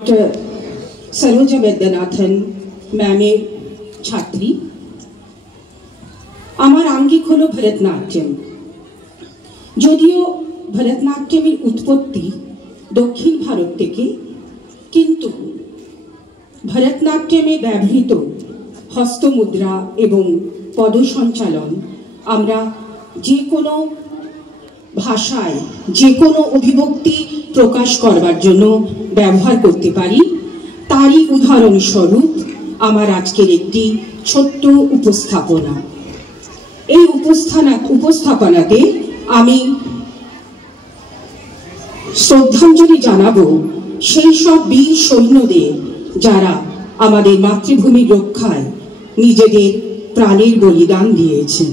Doctor Saroja Vaidyanathan मैमेर छात्री। আমার আঙ্গিক হলো ভরতনাট্যম। যদিও ভরতনাট্যমের উৎপত্তি দক্ষিণ ভারত থেকে, কিন্তু ভরতনাট্যমে ব্যবহৃত হস্তমুদ্রা এবং পদসঞ্চালন আমরা যে কোনো ভাষায় যে কোনো অভিব্যক্তি প্রকাশ করবার জন্য ব্যবহার করতে পারি। তারই উদাহরণস্বরূপ আমার আজকের একটি ছোট্ট উপস্থাপনা। এই উপস্থাপনাতে আমি শ্রদ্ধাঞ্জলি জানাবো সেই সব বীর সৈন্যদের যারা আমাদের মাতৃভূমির রক্ষায় নিজেদের প্রাণের বলিদান দিয়েছেন।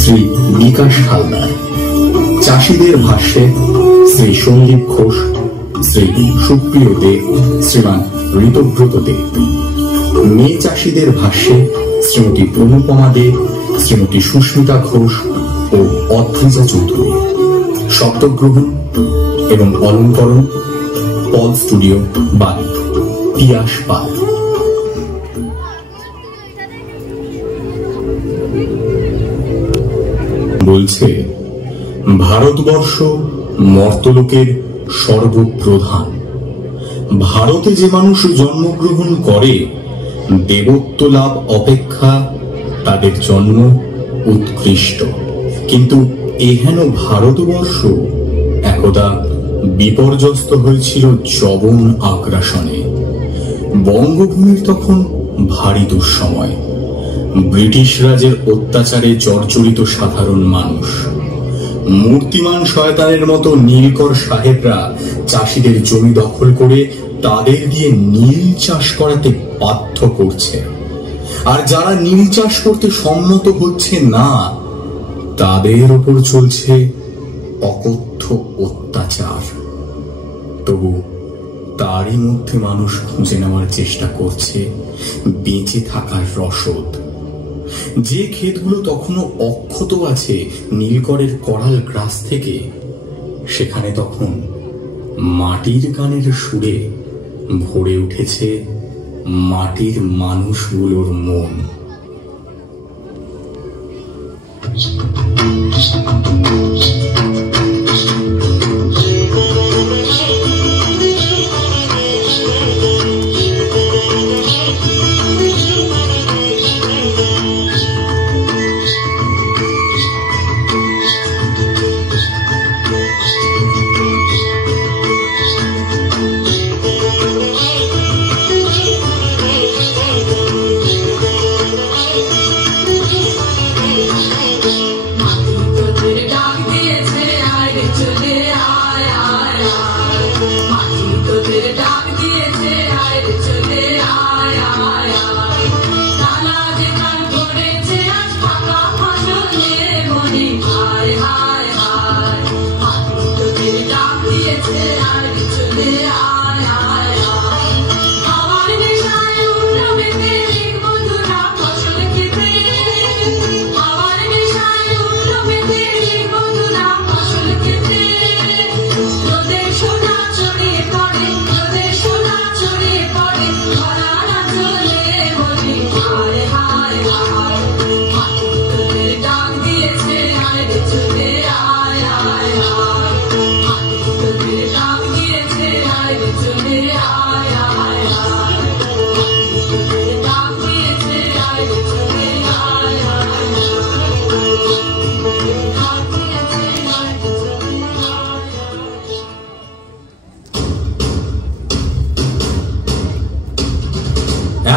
শ্রী বিকাশ হালদার, চাষীদের ভাষ্যে শ্রী সন্দীপ ঘোষ, শ্রী সুপ্রিয় দে, শ্রীমান ঋতব্রত দে, মেয়ে চাষীদের ভাষ্যে শ্রীমতী অনুপমা দে, শ্রীমতী সুস্মিতা ঘোষ ও অদ্রিজা চৌধুরী। শব্দগ্রহণ এবং অলঙ্করণ পল স্টুডিও, বালি, পিয়াস পাল। বলছে, ভারতবর্ষ মর্তলোকের সর্বপ্রধান। ভারতে যে মানুষ জন্মগ্রহণ করে, দেবত্ব লাভ অপেক্ষা তাদের জন্ম উৎকৃষ্ট। কিন্তু এহেন ভারতবর্ষ একদা বিপর্যস্ত হয়েছিল যবন আগ্রাসনে। বঙ্গভূমির তখন ভারী দুঃসময়। ব্রিটিশ রাজের অত্যাচারে জর্জরিত সাধারণ মানুষ। মূর্তিমান শয়তানের মতো নীলকর সাহেবরা চাষীদের জমি দখল করে তাদের দিয়ে নীল চাষ করাতে বাধ্য করছে। আর যারা নীল চাষ করতে সম্মত হচ্ছে না, তাদের উপর চলছে অকথ্য অত্যাচার। তবু তারই মধ্যে মানুষ খুঁজে নেওয়ার চেষ্টা করছে বেঁচে থাকার রসদ। যে ক্ষেতগুলো তখনো অক্ষত আছে নীলকরের করাল গ্রাস থেকে, সেখানে তখন মাটির গানের সুরে ভরে উঠেছে মাটির মানুষগুলোর মন। ডাক দিয়েছে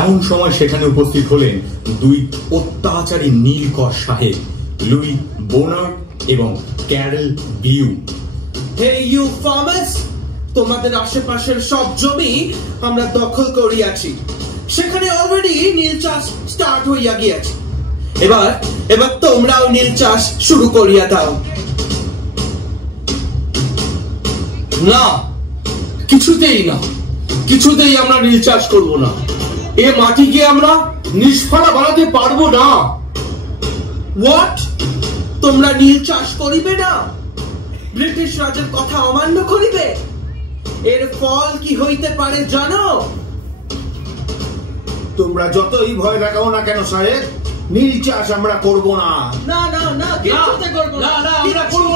এমন সময় সেখানে উপস্থিত হলেন দুই অত্যাচারী নীলকর সাহেব, লুই বোনার্ড এবং Carel Beau. Hey you farmers, তোমাদের আশেপাশের সব জমি আমরা দখল করিয়াছি। সেখানে অলরেডি নীল চাষ স্টার্ট হইয়া গিয়েছে। এবার তোমরাও নীল চাষ শুরু করিয়া দাও। না, কিছুতেই আমরা নীল চাষ করব না। এ মাটিকে আমরা নিষ্ফলা বানাতে পারবো না। হোয়াট? তোমরা নীল চাষ করিবে না? ব্রিটিশ রাজের কথা অমান্য করিবে? এর ফল কি হইতে পারে জানো? তোমরা যতই ভয় দেখাও না কেন সাহেব, নীল চাষ আমরা করব না। না না না, কিছুতে করব না। না, আমরা করব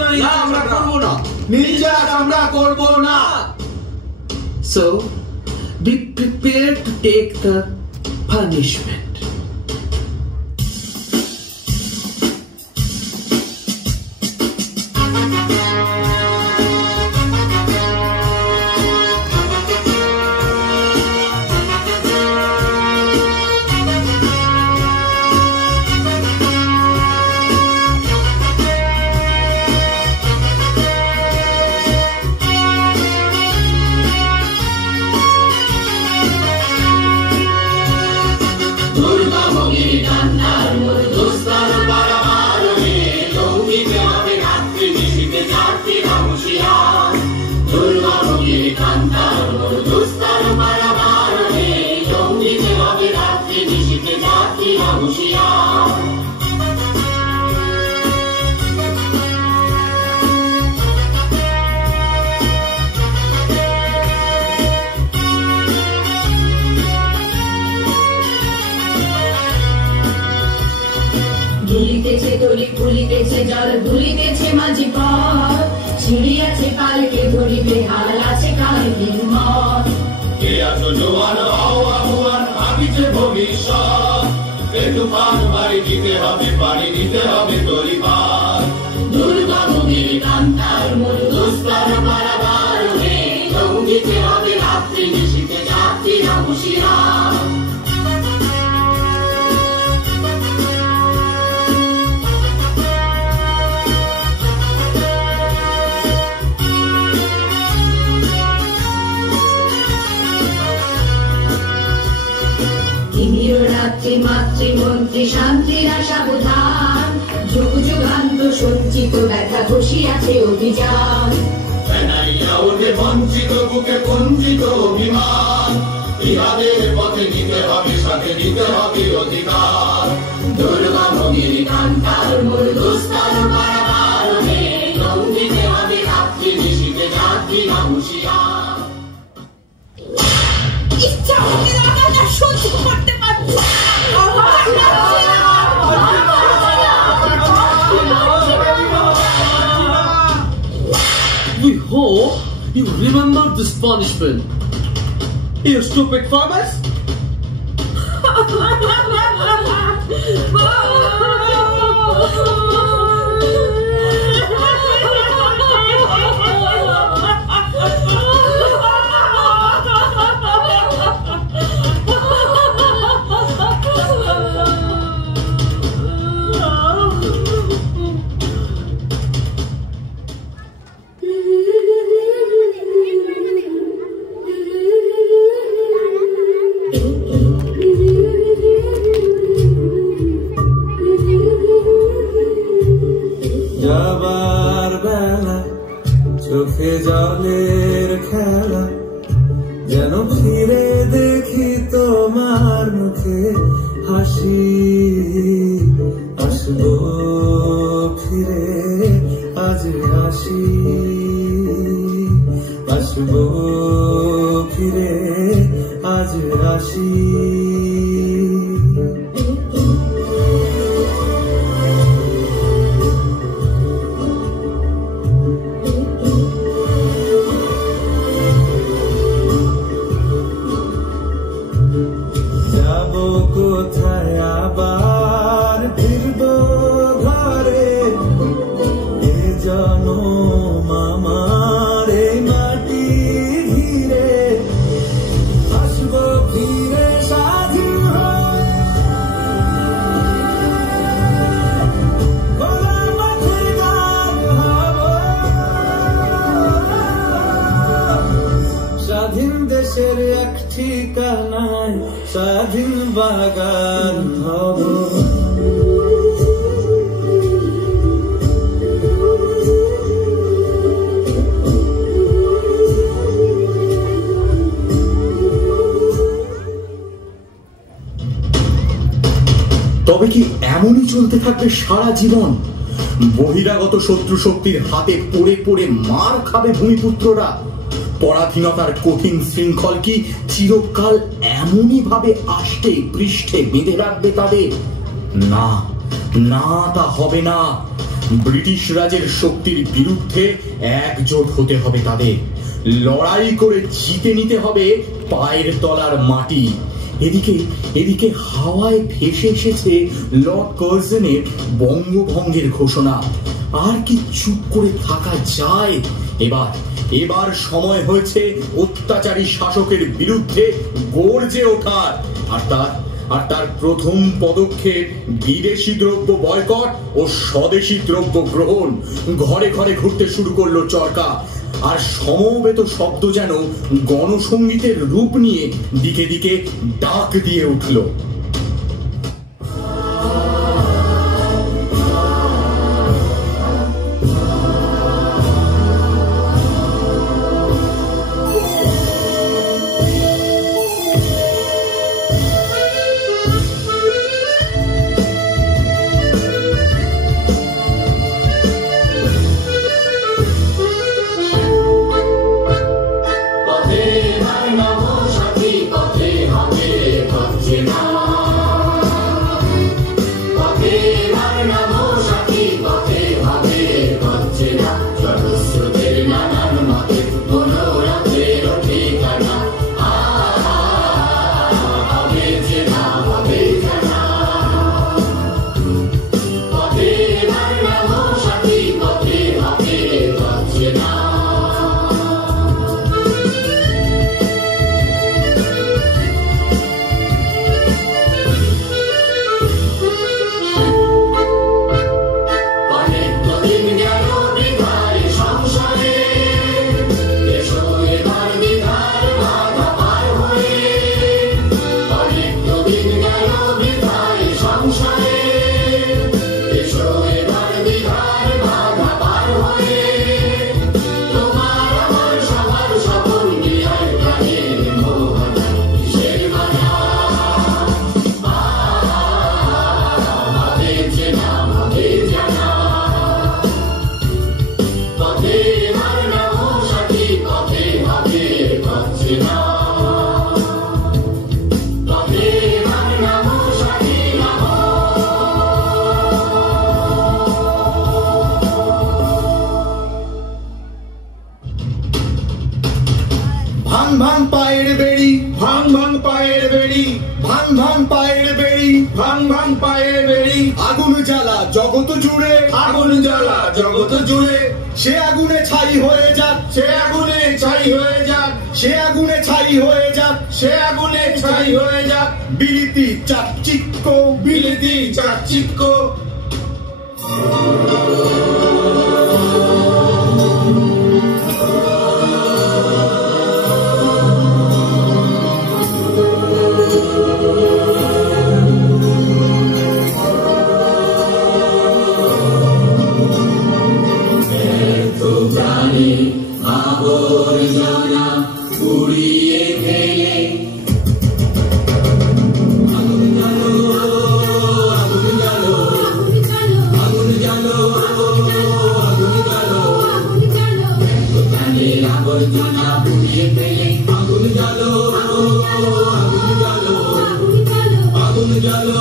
না। না, আমরা করব না। নীল চাষ আমরা করব না। So, be prepared to take the punishment. দুলিতেছে তলি ফুলিতেছে জল দুলিতেছে মাঝি পথ, সিঁড়ি আছে পালকে ধরিতে হাল আছে কালকের মত। কে আছো জোয়ান হও আহ্বান, ভাবিছে ভবিষ্যৎ। এ তুফান বাড়ি দিতে হবে, পাড়ি দিতে হবে তরি পার। দুর্গমগির কান্তার মূল দুস্তর পারাবার হে, লঙ্ঘিতে হবে রাত্রি নিশীতে যাত্রীরা হুঁশিয়ার। রাত্রি মাতৃমন্ত্রী শান্তিরা সাবধান, যুগ যুগান্ত সঞ্চিত ব্যথা ঘষিয়াছে অভিযান। বঞ্চিত বুকে বঞ্চিত অভিমান, ইহাদের পথে নিতে হবে, সাথে নিতে হবে অধিকার। দুর্গমগির কান্তার মূল দুস্তর পারাবার হে, লঙ্ঘিতে হবে রাত্রি নিশীতে যাত্রীরা হুঁশিয়ার। ইচ্ছা হতে লাগাটা সহ্য করতে পারছি না। We hope you remember this punishment. You stupid farmers! যাবার বেলা চোখে জলের খেলা, যেন ফিরে দেখি তোমার মুখে হাসি। আসবো ফিরে আজ আসি, আসবো ফিরে আজ আসি। যাবো কোথায় আবার ফিরবো ঘরে, এ জনম আমার এই মাটি ঘিরে। আসবো ফিরে স্বাধীন বাগান হব। তবে কি এমনই চলতে থাকবে সারা জীবন? বহিরাগত শত্রু শক্তির হাতে পড়ে পড়ে মার খাবে ভূমিপুত্ররা? পরাধীনতার কঠিন শৃঙ্খল কি চিরকাল এমনই ভাবে আষ্টে পৃষ্ঠে বেঁধে রাখবে তাদের? না না, তা হবে না। ব্রিটিশ রাজের শক্তির বিরুদ্ধে একজোট হতে হবে তাদের। লড়াই করে জিতে নিতে হবে পায়ের তলার মাটি। এদিকে হাওয়ায় ভেসে এসেছে লর্ড কার্জনের বঙ্গভঙ্গের ঘোষণা। আর কি চুপ করে থাকা যায়? এবার সময় হয়েছে অত্যাচারী শাসকের বিরুদ্ধে গর্জে ওঠার। আর তার প্রথম পদক্ষেপ বিদেশি দ্রব্য বয়কট ও স্বদেশী দ্রব্য গ্রহণ। ঘরে ঘরে ঘুরতে শুরু করলো চরকা। আর সমবেত শব্দ যেন গণসঙ্গীতের রূপ নিয়ে দিকে দিকে ডাক দিয়ে উঠল। আগুন জ্বালা জগৎ জুড়ে, আগুন জ্বালা জগৎ জুড়ে। সে আগুনে ছাই হয়ে যাক, সে আগুনে ছাই হয়ে যাক, সে আগুনে ছাই হয়ে যাক, সে আগুনে ছাই হয়ে যাক। বিলিতি চাকচিক্য, বিলিতি চাকচিক্য। আবর্জনা পুড়িয়ে ফেলে আগুন জ্বালো, আগুন জ্বালো, আগুন জ্বালো, আগুন জ্বালো, প্রাণের আবর্জনা পুড়িয়ে ফেলে আগুন জ্বালো, আগুন জ্বালো, আগুন জ্বালো,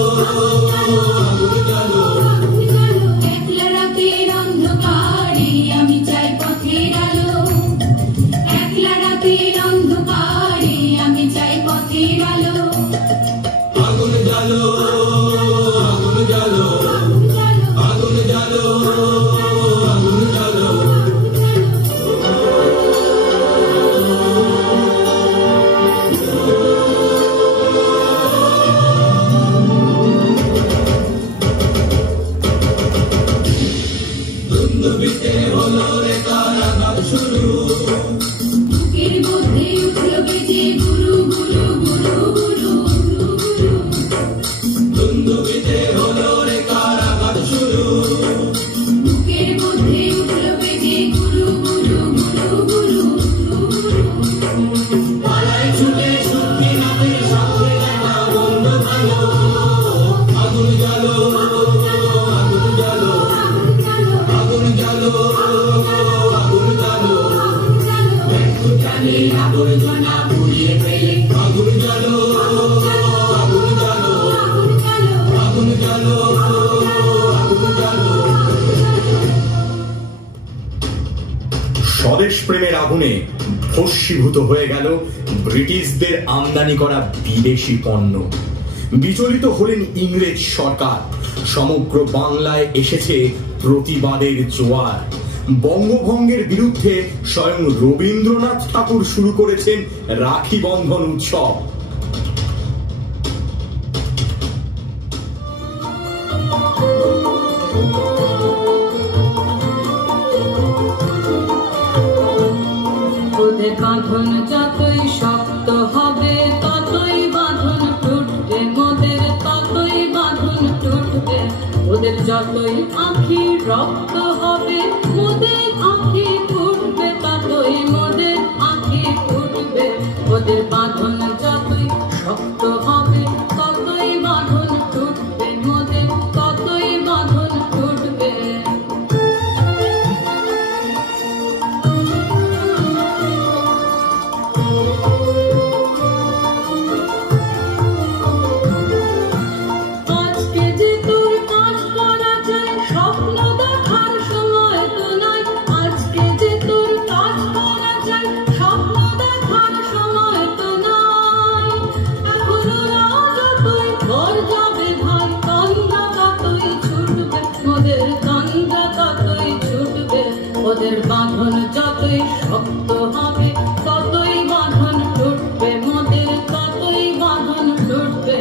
আগুন জ্বালো। একলা রাতের অন্ধকারে আমি চাই পথের আলো, একলা রাতের অন্ধকারে আমি চাই পথের আলো। আগুন জ্বালো, আগুন জ্বালো, আগুন জ্বালো, আগুন জ্বালো। দুন্দুবিতে হলো রে কারাগার শুরু, বুকের মধ্যে উঠল বেজে গুরু গুরু গুরু গুরু। স্বদেশ প্রেমের আগুনে ভস্মীভূত হয়ে গেল ব্রিটিশদের আমদানি করা বিদেশি পণ্য। বিচলিত হলেন ইংরেজ সরকার। সমগ্র বাংলায় এসেছে প্রতিবাদের জোয়ার। বঙ্গভঙ্গের বিরুদ্ধে স্বয়ং রবীন্দ্রনাথ ঠাকুর শুরু করেছেন রাখি বন্ধন উৎসব। ওদের বাঁধন যতই শক্ত হবে ততই বাঁধন টুটবে, মোদের ততই বাঁধন টুটবে। ওদের যতই আঁখি রক্ত হবে মোদের আঁখি ফুটবে, ততই মোদের আঁখি ফুটবে। ওদের বাঁধন যতই শক্ত হবে ততই বাঁধন টুটবে, মোদের ততই বাঁধন টুটবে। ওদের বাঁধন যতই শক্ত হবে ততই বাঁধন টুটবে, মোদের ততই বাঁধন টুটবে।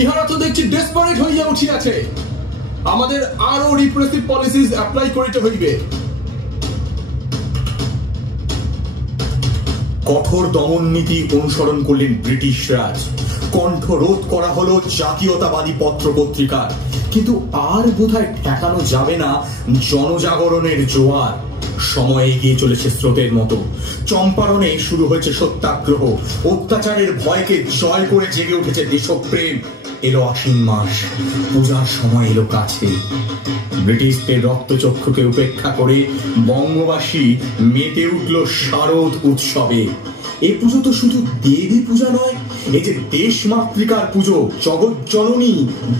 ইহারা তো দেখছি ডেসপারেট হইয়া উঠিয়াছে। আমাদের আরো রিপ্রেসিভ পলিসিস অ্যাপ্লাই করিতে হইবে। কঠোর দমন নীতি অনুসরণ করলেন ব্রিটিশ রাজ। কণ্ঠরোধ করা হলো জাতীয়তাবাদী পত্র পত্রিকার। কিন্তু আর বোধহয় ঠেকানো যাবে না জনজাগরণের জোয়ার। সময় এগিয়ে চলেছে স্রোতের মতো। চম্পারণে শুরু হয়েছে সত্যাগ্রহ। অত্যাচারের ভয়কে জয় করে জেগে উঠেছে দেশপ্রেম। এলো আশ্বিন মাস, পূজার সময় এলো কাছে। ব্রিটিশদের রক্তচক্ষুকে উপেক্ষা করে বঙ্গবাসী মেতে উঠল শারদ উৎসবে। এই পুজো তো শুধু দেবী পূজা নয়, এই যে দেশ মাতৃকার পুজো। জগৎ জননী,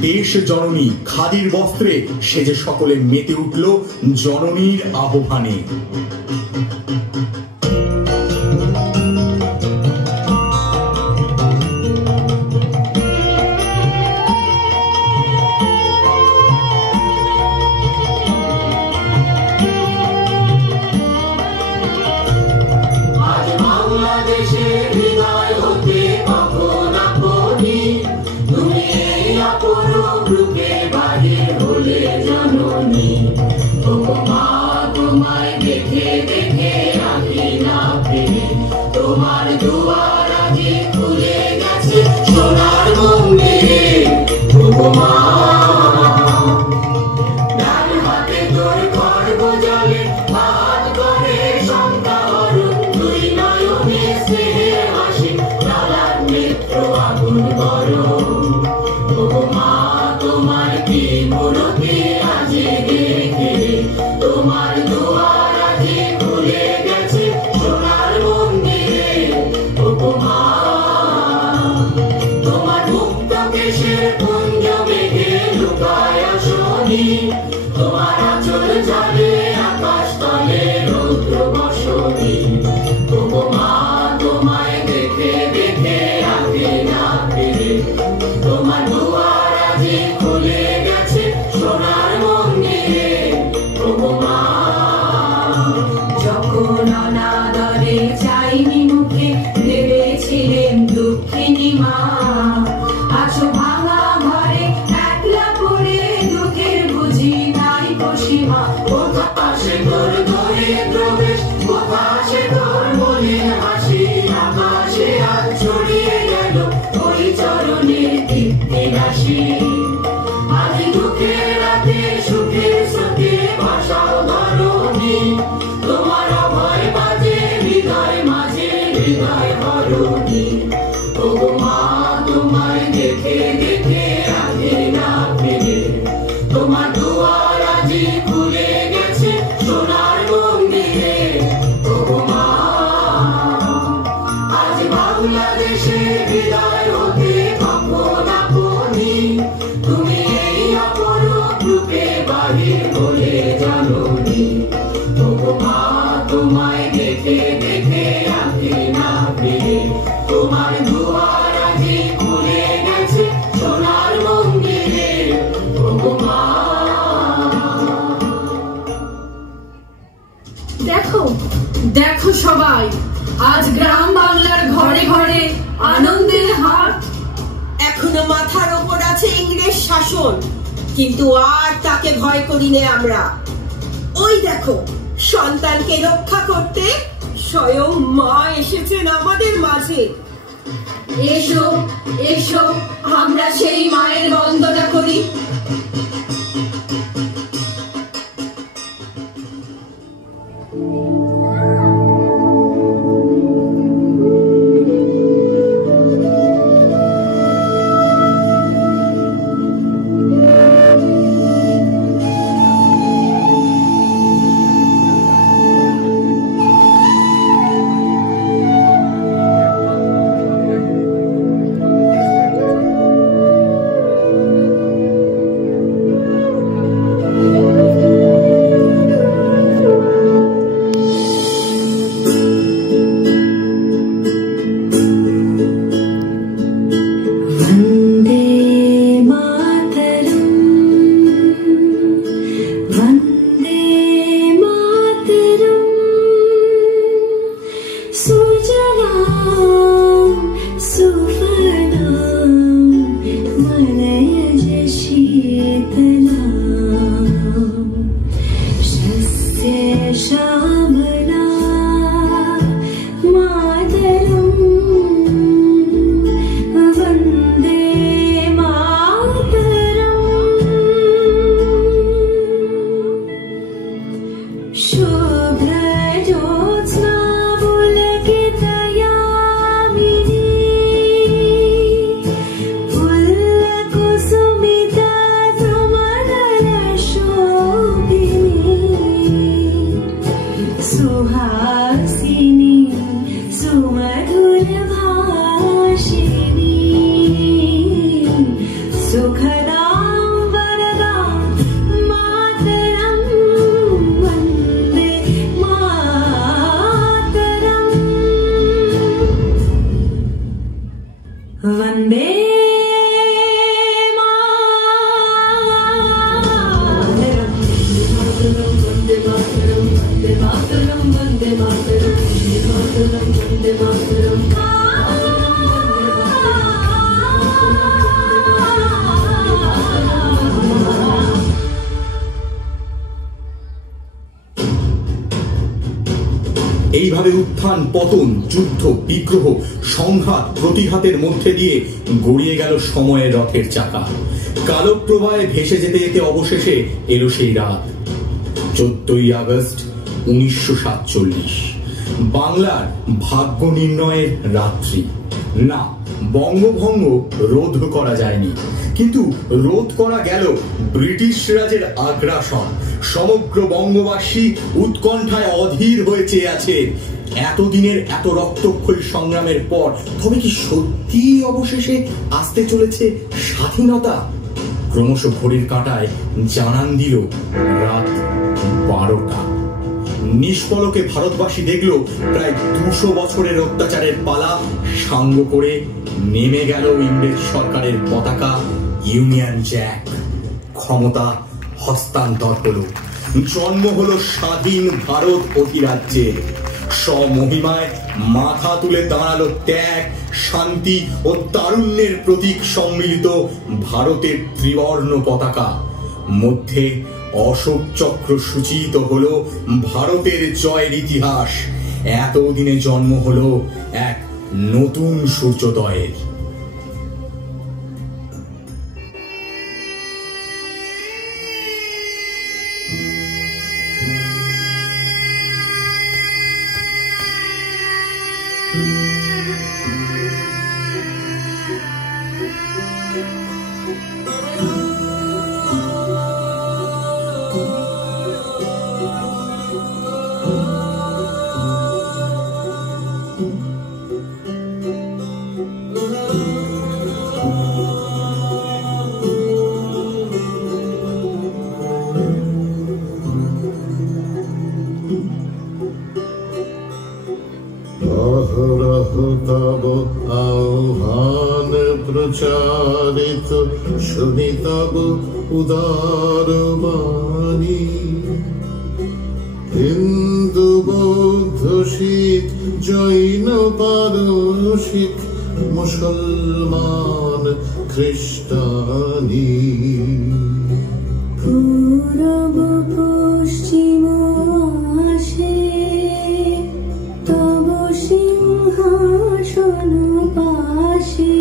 দেশ জননী খাদির বস্ত্রে সেজে সকলে মেতে উঠল জননীর আহ্বানে। তোমার দুয়ার আজি খুলে গেছে সোনার মন্দিরে, উপমা ডান হাতে তোর খড়গ জলে হাত করে শঙ্কা হরণ, দুই নয়নে স্নেহে হাসি লালার নেত্র আগুন গরম। উপমা তোমার কি মূরতি আজি দেখে, তোমার দুয়ার আজি খুলে গেছে সোনার মন্দিরে, উপমা তোমার মুক্ত কেশের কুঞ্জ মেঘে লুকায় শনি, তোমার আঁচল জলে আকাশ তলে রৌদ্র বসনি। উপমা তোমায় দেখে দেখে আগে না ফিরে, তোমার দুয়ার আজি খুলে গেছে সোনার মন্দিরে, উপমা যখন অনাদরে চাইনি মুখে ভেবেছিলেন দুঃখিনী মা, আছো ভাঙা ঘরে একলা পড়ে দুঃখের বুঝি নাই বসিমা। কোথা সে তোর দরিদ্র বেশ, কোথা সে তোর মনের হাসি, আকাশে আজ ছড়িয়ে গেল ওই চরণের দীপ্তি রাশি। আদি মা। দেখো দেখো সবাই, আজ গ্রাম বাংলার ঘরে ঘরে আনন্দের হাট। এখনো মাথার ওপর আছে ইংরেজ শাসন, কিন্তু আর তাকে ভয় করি নে আমরা। ওই দেখো, সন্তানকে রক্ষা করতে স্বয়ং মা এসেছেন আমাদের মাঝে। এসো এসো, আমরা সেই মায়ের বন্দনা করি। এইভাবে উত্থান পতন, যুদ্ধ বিগ্রহ, সংঘাত প্রতিঘাতের মধ্যে দিয়ে গড়িয়ে গেল সময়ের রথের চাকা। কালপ্রবাহে ভেসে যেতে যেতে অবশেষে এলো সেই রাত, 14ই আগস্ট 1947, বাংলার ভাগ্য নির্ণয়ের রাত্রি। না, বঙ্গভঙ্গ রোধ করা যায়নি, কিন্তু রোধ করা গেল ব্রিটিশ রাজের আগ্রাসন। সমগ্র বঙ্গবাসী উৎকণ্ঠায় অধীর হয়ে চেয়ে আছে এতদিনের এত রক্তক্ষয়ী সংগ্রামের পর তবে কি সত্যি অবশেষে আসতে চলেছে স্বাধীনতা? ক্রমশ ঘড়ির কাঁটায় জানান দিল রাত 12টা। নিষ্পলকে ভারতবাসী দেখল প্রায় 200 বছরের অত্যাচারের পালা সাঙ্গ করে নেমে গেল ইংরেজ সরকারের পতাকা, ইউনিয়ন জ্যাক। ক্ষমতা হস্তান্তর হলো, জন্ম হলো স্বাধীন ভারত অধিরাজ্যের। স্বমহিমায় মাথা তুলে দাঁড়ালো ত্যাগ, শান্তি ও তারুণ্যের প্রতীক সম্মিলিত ভারতের ত্রিবর্ণ পতাকা। মধ্যে অশোক চক্র সূচিত হলো ভারতের জয়ের ইতিহাস। এতদিনে জন্ম হলো এক নতুন সূর্যোদয়ের। শোনে তব উদার বাণী। হিন্দু বৌদ্ধ শিখ জৈন পারসিক মুসলমান খ্রিস্টানি। পূরব পশ্চিম আসে তব সিংহাসন পাশে।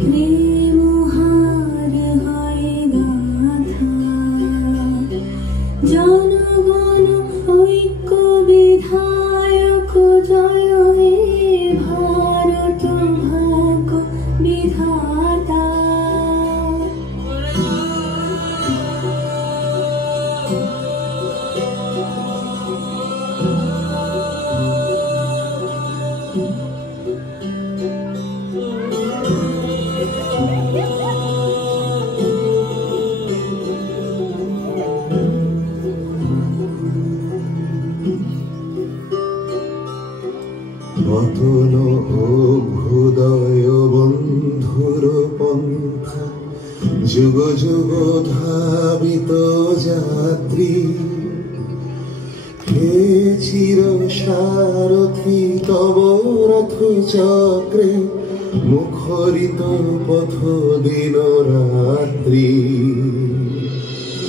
প্রেমহার হয় গাথা জনগণ ঐক্য বিধায়ক জয় হে ভারত ভাগ্য বিধাতা। অতল অভ্যুদয় বন্ধুর পন্থা যুগ যুগ ধাবিত যাত্রী। হে চির সারথি তব রথ চক্রে মুখরিত পথ দিন রাত্রি।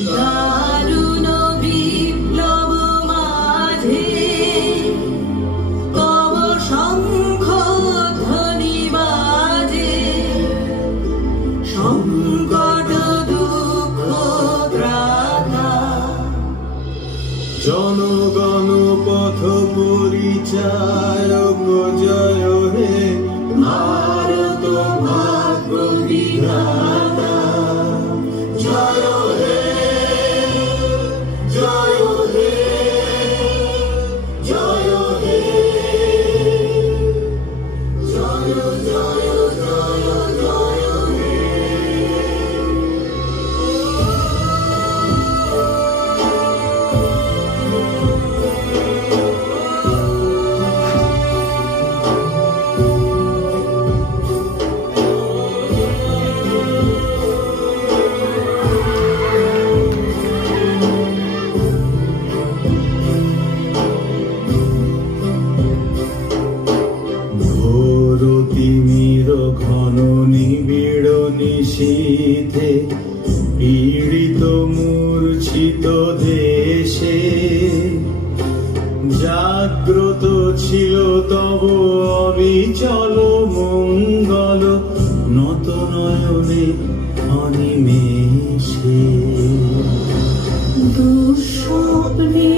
দারুণ বিপ্লব মাঝে তব শঙ্খ ধ্বনি বাজে। সংকট দুঃখ ত্রাতা জনগণ পথ পরিচায়ক জয় হে ভারত ভাগ্য বিধাতা। জয় হে জয় হে জয় হে জয় জয় জয় জয় হে। ঘন নিবিড় নিশীথে পীড়িত মূর্ছিত দেশে জাগ্রত ছিল তব অবিচল মঙ্গল নত নয়নে অনিমেষে। দুঃস্বপ্নে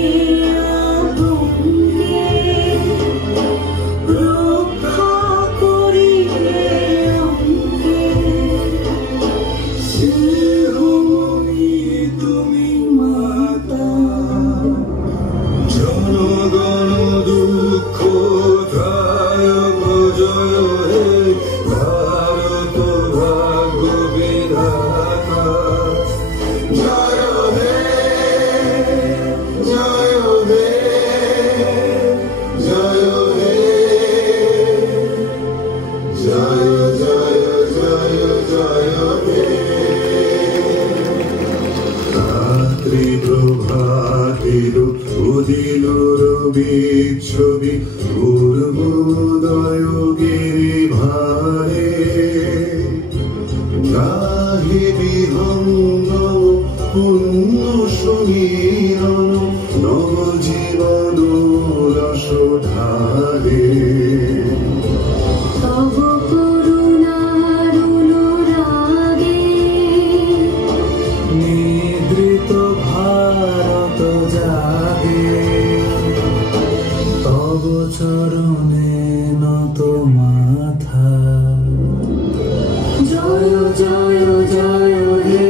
জনগণ দুঃখ ত্রায়ক জয় হে ভারত ভাগ্য বিধাতা। জয় হে জয় হে জয় হে জয় জয় জয় জয় হে। রাত্রি প্রভাতের উদিলুর বিচ্ছবি পূর্বোদয় গিরিভারে। গাহি বিহঙ্গম পুণ্য সমীরণ নবজীবন রস ধারে। তব করুণার অনুরাগে নিদ্রিত ভারত জাগে তব চরণে নত মাথা। জয় জয় জয় হে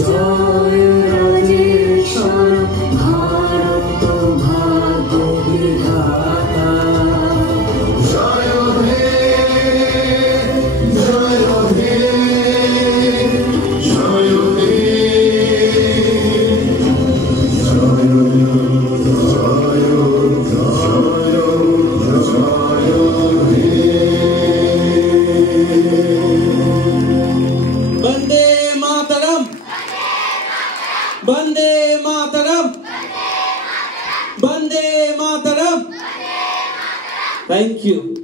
জয় রাজেশ্বর ভারত ভাগ্য বিধাতা। বন্দে মাতরম, বন্দে মাতরম। Thank you.